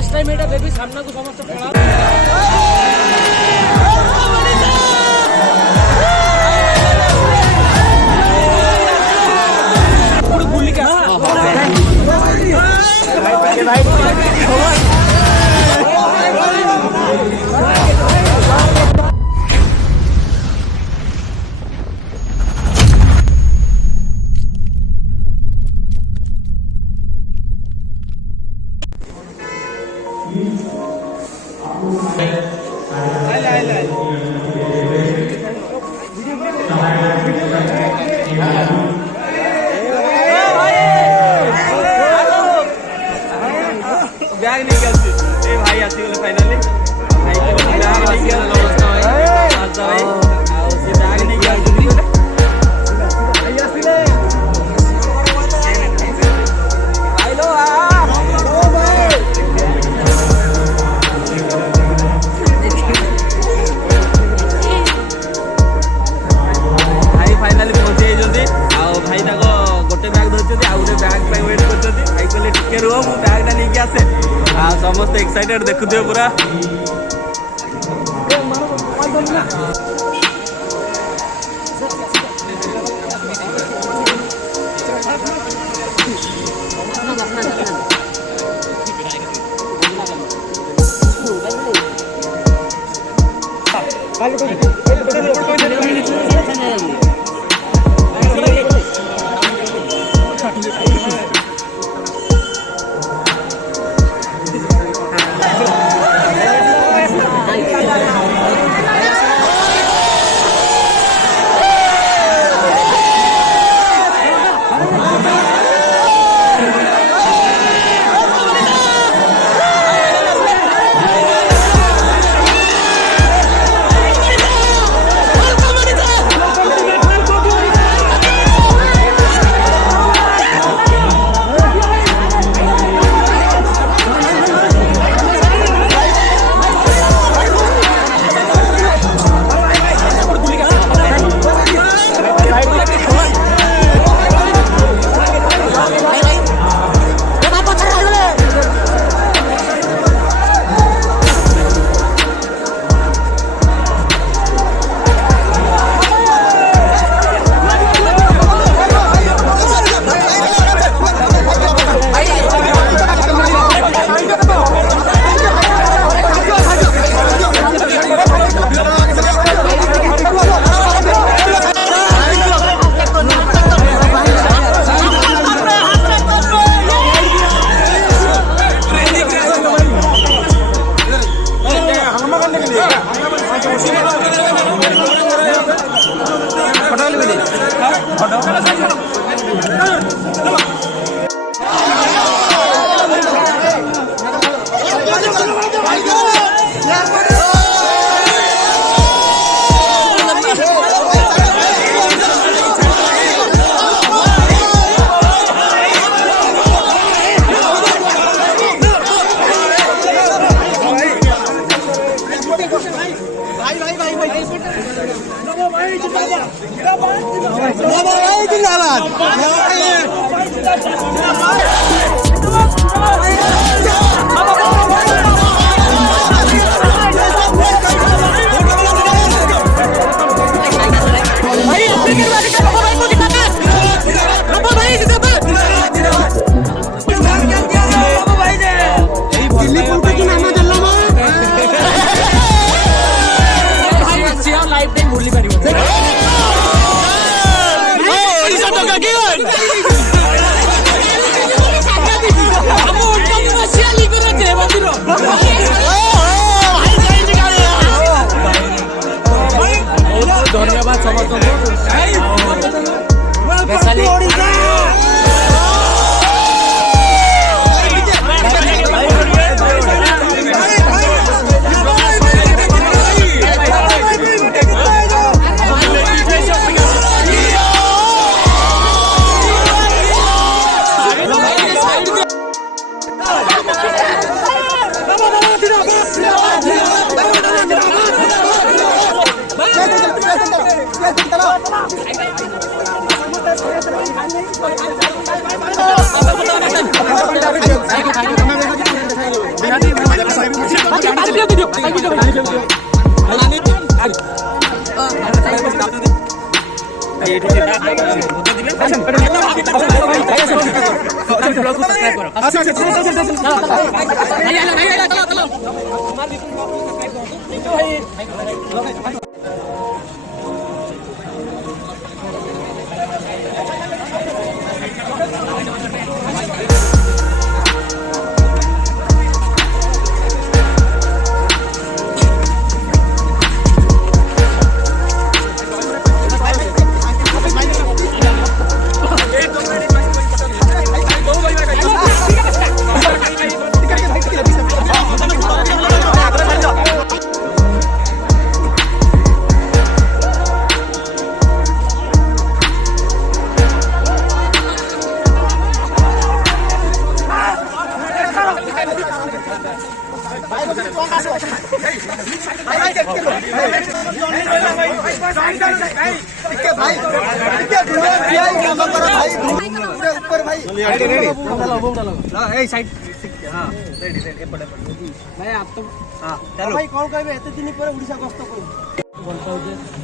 last time एटा baby सामना को समस्त पड़ा पूरी गुल्ली का बैग नहीं गया ए भाई आसी गले फाइनली भाई को बैग नहीं गया नमस्ते भाई आजा भाई आ से बैग नहीं गया भाई आसीले भाई लो ओ भाई भाई फाइनली पहुंचे जल्दी आ भाई ताको गोटे बैग धरछथि आ गोटे बैग पे वेट करछथि भाई कहले टिके रुह मु बैग ना लेके आसे समस्त एक्साइटेड देखुथे पूरा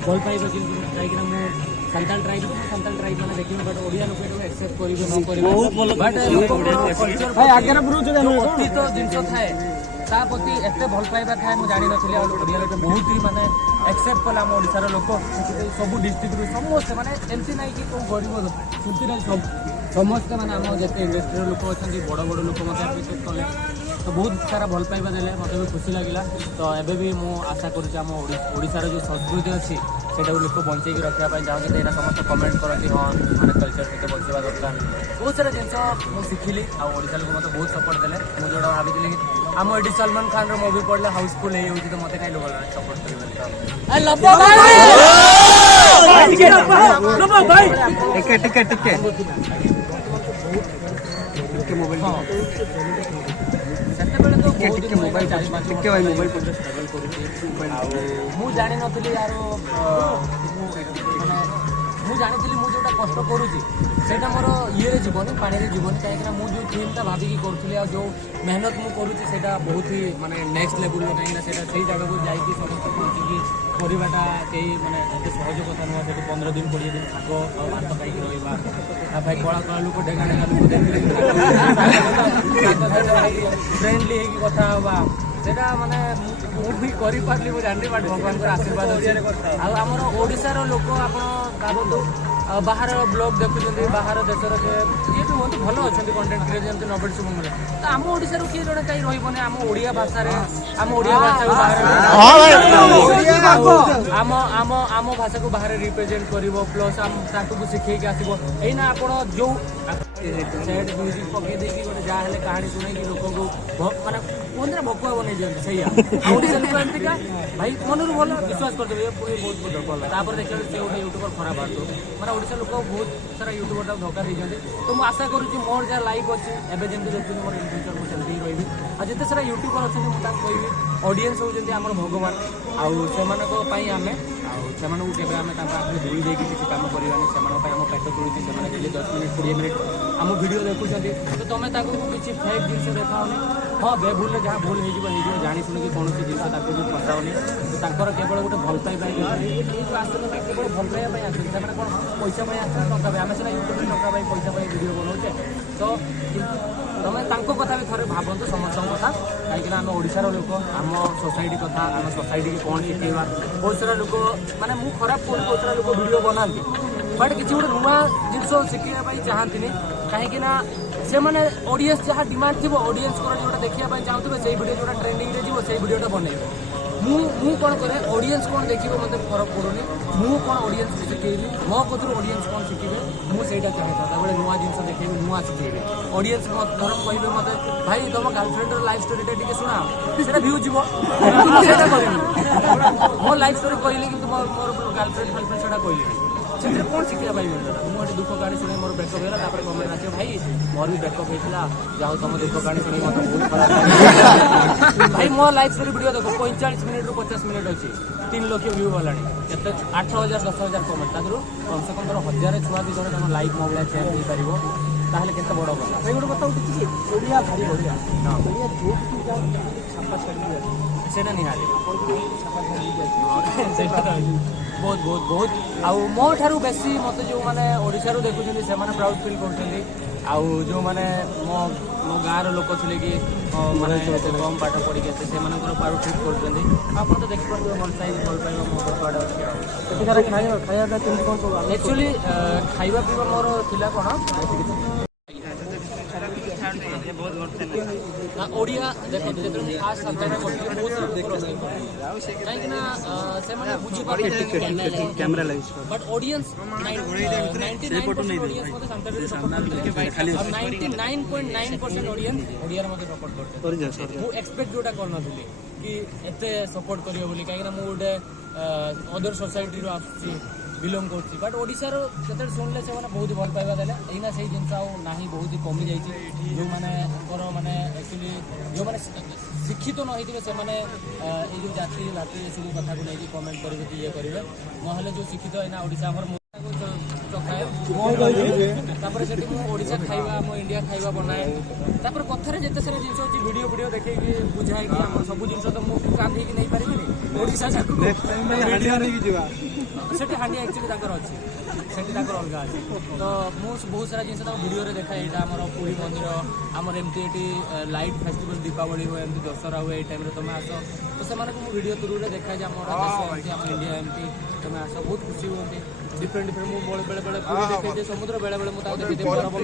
भल पाइबे कि सान्ताल ट्राइब सान्ताल ट्राइब मैंने देखिए बट ओडिया लोक एक्सेप्ट करेंगे न करेंगे तो जिनस थाए तापति एत भल पाइबा थाए मुझे जानी नी ओडिया लोक बहुत ही माने एक्सेप्ट कला आम ओडिशार लोक सब डिस्ट्रिक्ट समस्ते माने एमती ना कि कौ गरीब समस्ते मैंने आम जिते इंडस्ट्री लोक अच्छा बड़ बड़ लोक मत एप्रिशिएट कले तो बहुत सारा भल पाइबा देले मत भी खुशी लगे तो एबे भी मु आशा करूँ ओडिशार जो संस्कृति अच्छी से लोक बंचे रखापी चाहते हैं समस्त कमेंट करती हाँ मैंने कल्चर सहित बचवा दरकार बहुत सारा जिन मुझे शिखिली आशा लोक मत बहुत सपोर्ट देले मुझे जोड़ा भावी कि आम ये सलमान खान रूवी पड़े हाउसफुल हो तो मत कहीं लोक सपोर्ट जानी नी यार मुझे जोटा कष्ट करुँची से मोर ये जीवन पानी जीवन कहीं मुझे थीमटा भाविकी करूँ जो मेहनत मुझे करुँची से बहुत ही माने नेक्स्ट लेवल कहीं से जगह को जाकि समस्त पहुँचिकी करवाटा कई माने सहज कथा नुह से 15 दिन 20 दिन थाक भात खाई रहा भाई कला कला लोक डेगा डेगा लोक देखिए फ्रेंडली कथा हाँ सेटा माने मुझे करी जानी बट भगवान आशीर्वाद अच्छे आमर ओडिशार लोक आपंतु बाहर ब्लॉग देखुं बाहर देशर ये भी बहुत भल अच्छा कंटेंट क्रिएटर जमी नोबेल शुभम तो आम ओडिशार किए जड़े कहीं रही आम ओडिया भाषा आम ओडिया भाषा आम भाषा को बाहर रिप्रेजेंट कर प्लस आम शिखे आसो यही आप जो सेट म्यूजिक पकई देखिए गोटे जहाँ कहानी शुणे लोक माने कहते भकुआ बन दिखते से एमतीका भाई मन भल विश्वास करदेवे बहुत भल देखिए से गोटे यूट्यूबर खराब बात माने ओडिशा लोक बहुत सारा यूट्यूबर धोखा देते तो मुझे आशा करुँची मोर जहाँ लाइफ अच्छे एवं जमी देखिए मोर इन फ्यूचर मुझे रही आज जिते सारा यूट्यूबर अच्छे मुझे कहबी ऑडियंस होती आम भगवान आम से आम धोई देकी किसी कम करानी से आम पेट चलुची से 10 मिनट 20 मिनट आम भिडियो देखुं तो तुम्हें किसी फेक जिन देखाओनी हाँ बेभूल जहाँ भूल हो जानी शुणिकी कौन जिन फसाओनी तो केवल गोटे भल पाइबा केवल भल पाइबा आसुन से कौन पैसा आसता आम सीना यूट्यूब टका पैसा भिडियो बनाऊे तो तुम कथा भी थे भावतु समस्त कथा कहीं आम ओडिशार लोक आम सोसाइटी कथा आम सोसाइटी की कौन शिखेवा बहुत सारा लोक माने मु खराब कौन बहुत सारा लोक भिडियो बनाती बट किसी गोटे नुआ जिन शिखाई चाहती कहीं से मैंने ऑडियंस जहाँ डिमांड थी ऑडियंस को जो देखा चाहूे से भिडियो जो ट्रेंडिंग रे जीवो से भिडियोटा बनइबे मु कौन करे ऑडियंस कौन देखिए मत फरक पड़ूनी मु कौन ऑडियंस को शिखेबी मो कथर ऑडियंस कौन शिखे मुझे चाहता बेले नुआ जिन देखेबी नुआ शिखेबी ऑडियंस धर कहे मत भाई तुम गर्लफ्रेंड लाइफ स्टोरी टे शुणा से भ्यू जीव मो लाइफ स्टोरी कहली कि मोर गर्लफ्रेंड से कहली से कौन शिखा पाइबे मुझे दुख कहानी शुणे मोर ब्रेकअप है कमेंट आस भाई मोर भी ब्रेकअप होता जहाँ तुम दुख कहानी शुणी मतलब बहुत खराब भाई मो लाइफ स्टोरी वीडियो देखो 45 मिनट रू 50 मिनट अच्छी 3 लाख व्यू गला 8,000 10,000 कमेंट कम से कम 1000 छुआ भी जब तुम लाइक मो भाई शेयर हो पार ताहले केते बड़ गला भाई गोटे बताऊँ कि ओडिया भारी बढ़िया जो छापा छाड़ी ସେଇଟା ନିହାତି ସେଇଟା ତ ବହୁତ ବହୁତ ବହୁତ ଆଉ ମୋ ଠାରୁ ବେଶୀ ମୋତେ ଯେଉଁମାନେ ଓଡ଼ିଶାରୁ ଦେଖୁଛନ୍ତି ସେମାନେ ପ୍ରାଉଡ୍ ଫିଲ୍ କରୁଛନ୍ତି ଆଉ ଯେଉଁମାନେ ମୋ ଗାଁର ଲୋକ ଥିଲେ କି ମାନେ ଏତେ କମ୍ ପାଠ ପଢ଼ିକି ଏତେ ସେମାନଙ୍କର ପ୍ରାଉଡ୍ ଫିଲ୍ କରୁଛନ୍ତି ଆପଣ ତ ଦେଖିପାରୁଥିବେ ଭଲ ସାଇଜ୍ ଭଲ ପାଇବା ମୋ କୁଆଡ଼େ ଅଛି ଆଉ ସେଠିକାର ଖାଇବାଟା କେମିତି କ'ଣ ସବୁ ଆକ୍ଚୁଆଲି ଖାଇବା ପିଇବା ମୋର ଥିଲା କ'ଣ ନା ଓଡ଼ିଆ ଦେଖନ୍ତୁ ଯେତେବେଳେ ମୁଁ ଫାଷ୍ଟ ସାନ୍ତାଟା କରିଥିଲି ବହୁତ ସାରା ଲୋକ ରୋଷେଇ କରିଥିଲେ କାହିଁକିନା ସେମାନେ ବୁଝିପାରିଲେ ବଟ୍ ଅଡ଼ିଏନ୍ସ 99% ଅଡ଼ିଏନ୍ସ ମୋତେ ସାନ୍ତାଟାରେ ସପୋର୍ଟ କରିଥିଲେ ଆଉ 99.9% ଅଡ଼ିଏନ୍ସ ଓଡ଼ିଆରେ ମୋତେ ସପୋର୍ଟ କରିଥିଲେ ମୁଁ ଏକ୍ସପେକ୍ଟ ଯେଉଁଟା କରିନଥିଲି କି ଏତେ ସପୋର୍ଟ କରିବ ବୋଲି କାହିଁକିନା ମୁଁ ଗୋଟେ ଅଦର ସୋସାଇଟିରୁ ଆସୁଛି ବିଲଙ୍ଗ କରୁଛି ବଟ୍ ଓଡ଼ିଶାର ଯେତେବେଳେ ଶୁଣିଲେ ସେମାନେ ବହୁତ ଭଲ ପାଇବା ଦେଲେ ଏଇନା ସେଇ ଜିନିଷ ଆଉ ନାହିଁ ବହୁତ କମିଯାଇଛି ଯେଉଁମାନଙ୍କର ମାନେ ଆକ୍ଚୁଆଲି ଯେଉଁମାନେ ଶିକ୍ଷିତ ନ ହେଇଥିବେ ସେମାନେ ଏଇ ଯେଉଁ ଜାତି ଭାତି ଏସବୁ କଥାକୁ ନେଇକି କମେଣ୍ଟ କରିବେ କି ଇଏ କରିବେ ନହେଲେ ଯେଉଁ ଶିକ୍ଷିତ ଏଇନା ଓଡ଼ିଶା ଆମର ଚଖାଏ ତାପରେ ସେଠି ମୁଁ ଓଡ଼ିଶା ଖାଇବା ଆମ ଇଣ୍ଡିଆ ଖାଇବା ବନାଏ ତାପରେ କଥାରେ ଯେତେ ସାରା ଜିନିଷ ଅଛି ଭିଡ଼ିଓ ଦେଖେଇକି ବୁଝାଇକି ଆମର ସବୁ ଜିନିଷ ତ ମୁଁ ରାନ୍ଧିକି ନେଇପାରିବିନି ଓଡ଼ିଶା ଯାକୁ ସେଠି ହାଣ୍ଡି ଆକ୍ଚୁଆଲି ତାଙ୍କର ଅଛି ସେଠି ତାଙ୍କର ଅଲଗା ଅଛି ତ ମୁଁ ବହୁତ ସାରା ଜିନିଷ ତାଙ୍କ ଭିଡ଼ିଓରେ ଦେଖାଏ ଏଇଟା ଆମର ପୁରୀ ମନ୍ଦିର ଆମର ଏମିତି ଏଠି ଲାଇଟ୍ ଫେଷ୍ଟିଭାଲ ଦୀପାବଳି ହୁଏ ଏମିତି ଦଶହରା ହୁଏ ଏଇ ଟାଇମ୍ରେ ତୁମେ ଆସ ତ ସେମାନଙ୍କୁ ମୁଁ ଭିଡ଼ିଓ ଥ୍ରୁରେ ଦେଖାଏ ଯେ ଆମର ଦେଶ ଏମିତି ଆମ ଇଣ୍ଡିଆ ଏମିତି ତୁମେ ଆସ ବହୁତ ଖୁସି ହୁଅନ୍ତି ଡିଫରେଣ୍ଟ ମୁଁ ବେଳେ ବେଳେ ପୁରୀ ଦେଖେଇଦିଏ ସମୁଦ୍ର ବେଳେବେଳେ ମୁଁ ତାକୁ ଦେଖିଦିଏ ବରଫ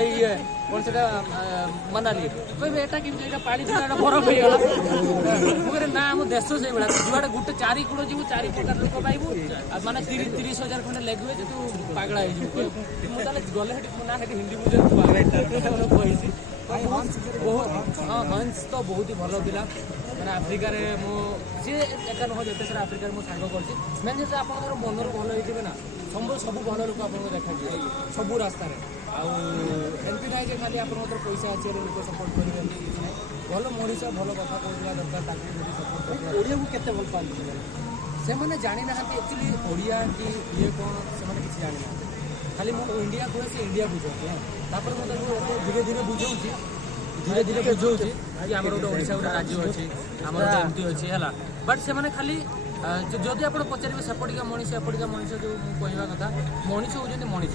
ଏଇ ଇଏ କ'ଣ ସେଟା ମନାଲି କହିବେ ଏଇଟା କେମିତି ଏଇଟା ପାଣି ଥିଲା ଏଇଟା ବରଫ ହେଇଗଲା ମୁଁ କହିଲି ନା ଆମ ଦେଶ ସେଇଭଳିଆ ଯୁଆଡ଼େ ଗୋଟେ ଚାରି କୂଳ ଯିବୁ ଚାରି ପ୍ରକାର ଲୋକ ପାଇବୁ ମାନେ 30,000 ଖଣ୍ଡେ ଲେଗୁଏ ଯେ ତୁ ପାଗଳା ହେଇଯିବୁ ମୁଁ ତାହେଲେ ଗଲେ ସେଠି ମୁଁ ନା ସେଠି ହିନ୍ଦୀ ବୁଝେ କହିଛି ହଁ ହଂସ ତ ବହୁତ ହି ଭଲ ପିଲା ମାନେ ଆଫ୍ରିକାରେ ମୁଁ ସିଏ ଏକା ନୁହଁ ଯେତେ ସାରା ଆଫ୍ରିକାରେ ମୁଁ ସାଙ୍ଗ କରିଛି ମେନ୍ ଜିନିଷ ଆପଣଙ୍କର ମନରୁ ଭଲ ହେଇଥିବେ ନା ସବୁ ଭଲ ଲୋକ ଆପଣଙ୍କୁ ଦେଖାଯିବେ ସବୁ ରାସ୍ତାରେ ଆଉ ଏମିତି ନାହିଁ ଯେ ଖାଲି ଆପଣଙ୍କର ପଇସା ଅଛି ବୋଲି ଲୋକ ସପୋର୍ଟ କରିବେ ଏମିତି କିଛି ନାହିଁ ଭଲ ମଣିଷ ଭଲ କଥା କହୁଥିବା ଦରକାର ତାକୁ ଯଦି ସପୋର୍ଟ କରିବା ଓଡ଼ିଆକୁ କେତେ ଭଲ ପାଆନ୍ତି ସେମାନେ ଜାଣିନାହାନ୍ତି ଆକ୍ଚୁଆଲି ଓଡ଼ିଆ କି ଇଏ କ'ଣ ସେମାନେ କିଛି ଜାଣିନାହାନ୍ତି ଖାଲି ମୁଁ ଇଣ୍ଡିଆ କୁହେ ସେ ଇଣ୍ଡିଆ ବୁଝନ୍ତି ତାପରେ ମୁଁ ତାକୁ ଧୀରେ ଧୀରେ ବୁଝାଉଛି କି ଆମର ଗୋଟେ ଓଡ଼ିଶା ଗୋଟେ ରାଜ୍ୟ ଅଛି ଆମର ଗୋଟେ ଏମିତି ଅଛି ହେଲା ବଟ୍ ସେମାନେ ଖାଲି ଯଦି ଆପଣ ପଚାରିବେ ସେପଟିକା ମଣିଷ ଏପଟିକା ମଣିଷ ଯେଉଁ ମୁଁ କହିବା କଥା ମଣିଷ ହେଉଛନ୍ତି ମଣିଷ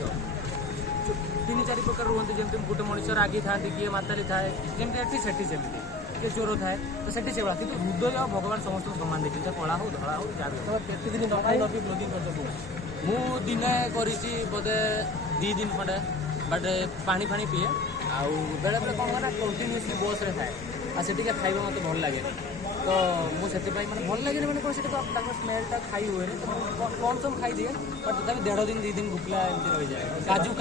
3-4 ପ୍ରକାର ରୁହନ୍ତି ଯେମିତି ଗୋଟେ ମଣିଷ ରାଗି ଥାଆନ୍ତି କିଏ ମାତାଲି ଥାଏ ଯେମିତି ଏଠି ସେଠି ସେମିତି କିଏ ଚୋର ଥାଏ ତ ସେଠି ସେଭଳିଆ କିନ୍ତୁ ହୃଦୟ ଭଗବାନ ସମସ୍ତଙ୍କୁ ସମାନ ଦେଖିଛି କଳା ହଉ ଧଳା ହଉ ଯାହା କେତେ ଦିନ ନବି ବ୍ଲଗିଂ କରିଦେବୁ ମୁଁ ଦିନେ କରିଛି ବୋଧେ 2 ଦିନ ଖଣ୍ଡେ ବଟ୍ ପାଣି ପିଏ ଆଉ ବେଳେବେଳେ କ'ଣ ମାନେ କଣ୍ଟିନ୍ୟୁସଲି ବସ୍ରେ ଥାଏ ଆଉ ସେଠିକା ଖାଇବା ମୋତେ ଭଲ ଲାଗେନି ତ ମୁଁ ସେଥିପାଇଁ ମାନେ ଭଲ ଲାଗେନି ମାନେ କ'ଣ ସେଠି ତାଙ୍କ ସ୍ମେଲ୍ଟା ଖାଇ ହୁଏନି ତ କମ୍ ସମ୍ ଖାଇଦିଏ ବଟ୍ ତଥାପି 1.5 ଦିନ 2 ଦିନ ଭୁକିଲା ଏମିତି ରହିଯାଏ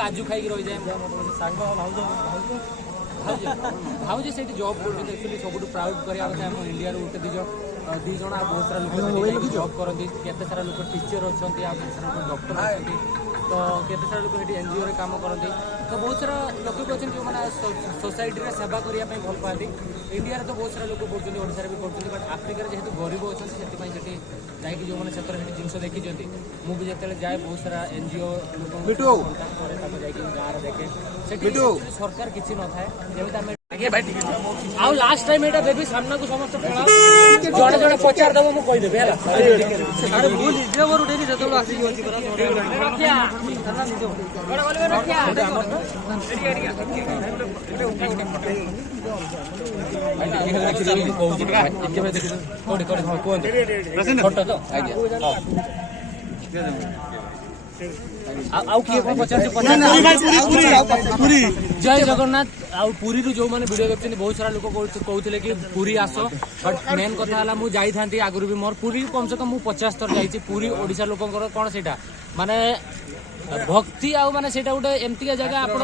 କାଜୁ ଖାଇକି ରହିଯାଏ ସାଙ୍ଗ ଭାଉଜ ସେଇଠି ଜବ୍ କରୁଛନ୍ତି ଆକ୍ଚୁଆଲି ସବୁଠୁ ପ୍ରାଉଡ୍ କରିବା କଥା ଆମ ଇଣ୍ଡିଆରୁ ଗୋଟେ ଦୁଇ ଜଣ ଆଉ ବହୁତ ସାରା ଲୋକ ସେଠି ଜବ୍ କରନ୍ତି କେତେ ସାରା ଲୋକ ଟିଚର ଅଛନ୍ତି ଆଉ କେତେ ସାରା ଲୋକ ଡକ୍ଟର ଅଛନ୍ତି ତ କେତେ ସାରା ଲୋକ ସେଠି NGOରେ କାମ କରନ୍ତି ତ ବହୁତ ସାରା ଲୋକ ବି ଅଛନ୍ତି ଯେଉଁମାନେ ସୋସାଇଟିରେ ସେବା କରିବା ପାଇଁ ଭଲ ପାଆନ୍ତି ଇଣ୍ଡିଆରେ ତ ବହୁତ ସାରା ଲୋକ କରୁଛନ୍ତି ଓଡ଼ିଶାରେ ବି କରୁଛନ୍ତି ବଟ୍ ଆଫ୍ରିକାରେ ଯେହେତୁ ଗରିବ ଅଛନ୍ତି ସେଥିପାଇଁ ସେଠି ଯାଇକି ଯେଉଁମାନେ ସେଠାରେ ସେଠି ଜିନିଷ ଦେଖିଛନ୍ତି ମୁଁ ବି ଯେତେବେଳେ ଯାଏ ବହୁତ ସାରା NGO ଲୋକଙ୍କୁ କଣ୍ଟାକ୍ଟ କରେ ତାକୁ ଯାଇକି ଗାଁରେ ଦେଖେ ସେଠି ସରକାର କିଛି ନଥାଏ ଯେମିତି ଆମେ ଆଉ ଲାଷ୍ଟ ଟାଇମ୍ ଏଇଟା ଦେବି ସାମ୍ନାକୁ ସମସ୍ତେ ଜଣେ ଜଣେ ପଚାରିଦେବ ମୁଁ କହିଦେବି ହେଲା ଆଉ କିଏ କ'ଣ ପଚାରୁଛି ଜୟ ଜଗନ୍ନାଥ ଆଉ ପୁରୀରୁ ଯେଉଁମାନେ ଭିଡ଼ିଓ ଦେଖୁଛନ୍ତି ବହୁତ ସାରା ଲୋକ କହୁଥିଲେ କି ପୁରୀ ଆସ ବଟ୍ ମେନ୍ କଥା ହେଲା ମୁଁ ଯାଇଥାନ୍ତି ଆଗରୁ ବି ମୋର ପୁରୀ କମ୍ ସେ କମ୍ ମୁଁ 50 ଥର ଯାଇଛି ପୁରୀ ଓଡ଼ିଶା ଲୋକଙ୍କର କ'ଣ ସେଇଟା ମାନେ ଭକ୍ତି ଆଉ ମାନେ ସେଇଟା ଗୋଟେ ଏମିତିକା ଜାଗା ଆପଣ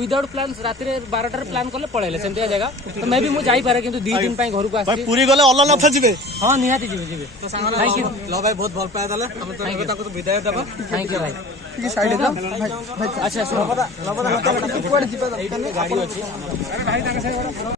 ୱିଦାଉଟ୍ ପ୍ଲାନ୍ ରାତିରେ 12ଟାରେ ପ୍ଲାନ୍ କଲେ ପଳେଇଲେ ସେମିତିକା ଜାଗା ତ ମେ ବି ମୁଁ ଯାଇପାରେ କିନ୍ତୁ 2 ଦିନ ପାଇଁ ଘରକୁ ଆସିଛି ପୁରୀ ଗଲେ ଅଲାରନାଥ ଯିବେ ହଁ ନିହାତି ଯିବେ ଭାଇ ବହୁତ ଭଲ ପାଇବା ଦେଲେ ଆମେ ତାଙ୍କୁ ବିଦାୟ ଦେବା ଥ୍ୟାଙ୍କ ୟୁ ଭାଇ ଆଚ୍ଛା ଗାଡ଼ି ଅଛି